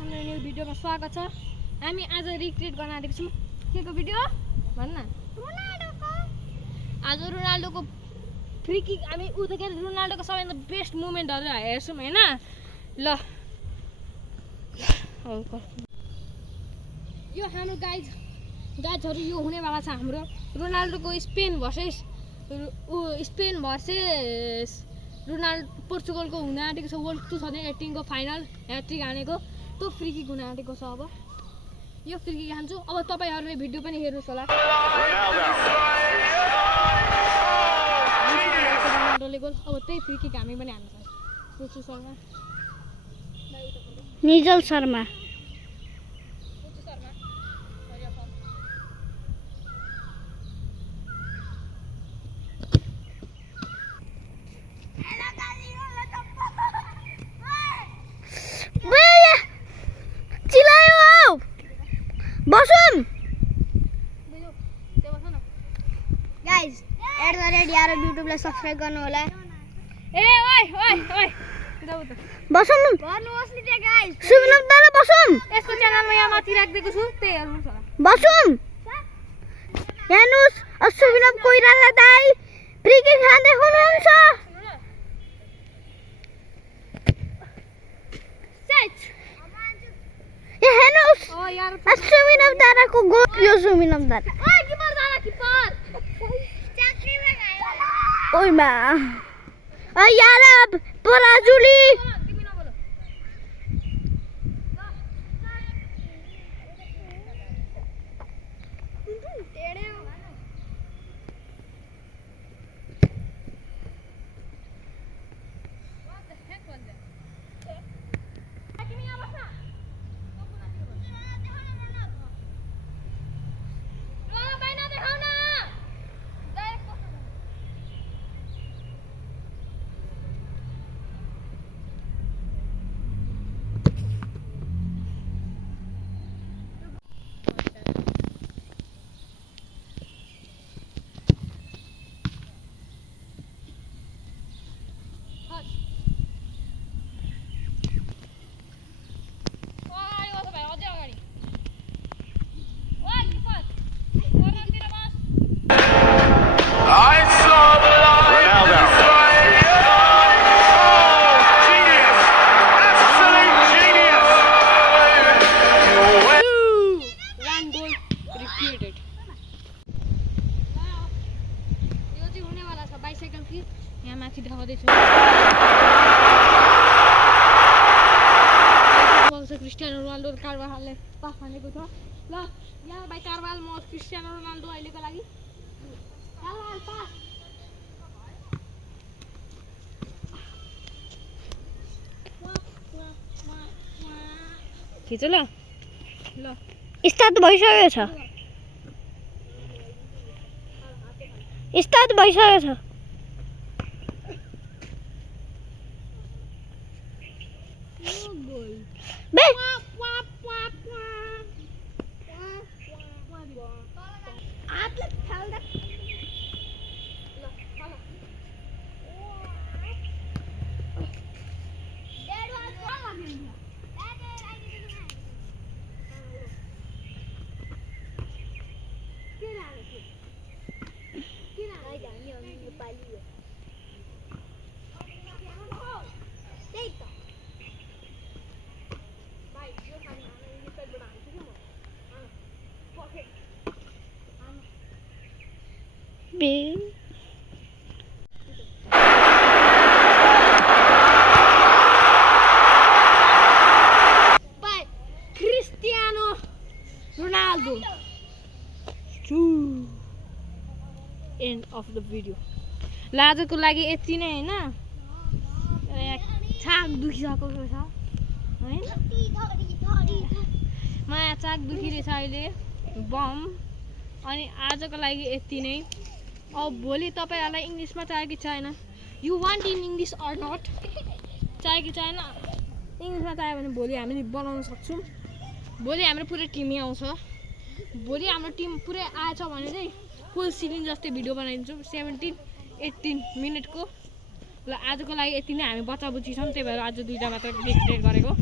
New भिडियोमा स्वागत छ। हामी आज रिक्रिएट गर्न आएको छौँ के को भिडियो भन्न रोनाल्डोको। आज रोनाल्डोको फ्री किक हामी उताकै रोनाल्डोको सबैभन्दा बेस्ट मोमेन्टहरु हेर्छौँ हैन। ल यो हाम्रो गाइजहरु यो हुनेवाला छ हाम्रो रोनाल्डोको स्पेन भर्सेस पोर्चुगलको हुन आँटेको छ वर्ल्ड 2018 को फाइनल ह्याट्रिक हानेको त्यो फ्री किक हुन आँटेको छ। अब यो फ्री किक हान्छु। अब तपाईहरुले भिडियो पनि हेर्नुस् होला। रोनाल्डोले गोल। अब त्यही फ्री किक हामी पनि हान्न सक्छौँ। शर्मा निजल शर्मा गाइस यार युट्युबलाई सब्स्क्राइब गर्नु होला। ए ओइ ओइ ओइ जाऊ त बसौँ गर्नुहोस् नि गाइस। सुमिनम दादा बसौँ। यसको च्यानलमा यहाँ माथि राख्दिएको छु त्यही हेर्नुस् होला। बसौँ हेर्नुस् सुमिनम कोइराला दाइ फ्री किक खाँदै हुनुहुन्छ। ए हेर्नुस् ओ यार सुमिनम दादाको गोल यो सुमिनम दादा। ओइ किपर दादा किपर चाक्री लगायो। ओइ मा ओ यार पराजुली तिमी नबोल। टेडे What the heck was that? Kimi यहाँ बस्न। ल बाहिर देखाउ न। डाइरेक्ट बस्न। बाइसाइकल कि यहाँ माथि देखाउँदैछु। क्रिस्टियानो रोनाल्डो कार्वाहालले पास हानेको छ। ल यहाँ बाइ कार्वाहाल म क्रिस्टियानो रोनाल्डो अहिलेको लागि कार्वाहाल पास। खिच ल ल स्टार्ट भइसकेको छ। स्टार्ट भइसकेको छ। बे हातले फाल्दा बे Cristiano Ronaldo. And of the video. ल आजको लागि यति नै हैन। छाक दुखिसकेको छ हैन। माया चाक दुखिरहेछ अहिले बम। अनि आजको लागि यति नै। अब भोलि तपाईहरुलाई इंग्लिशमा चाहियो कि छैन? You want in English or not? चाहियो कि छैन? इंग्लिशमा चाहियो भने भोलि हामीले बनाउन सक्छौँ। भोलि हाम्रो पुरै टिमै आउँछ। भोलि हाम्रो टिम पुरै आएछ भने चाहिँ फुल सिलिङ जस्तै भिडियो बनाइदिन्छौँ 17-18 मिनेटको। ल आजको लागि यति नै। हामी बच्चा बुच्ची छौँ त्यही भएर आज दुईटा मात्र रिक्रिएट गरेको।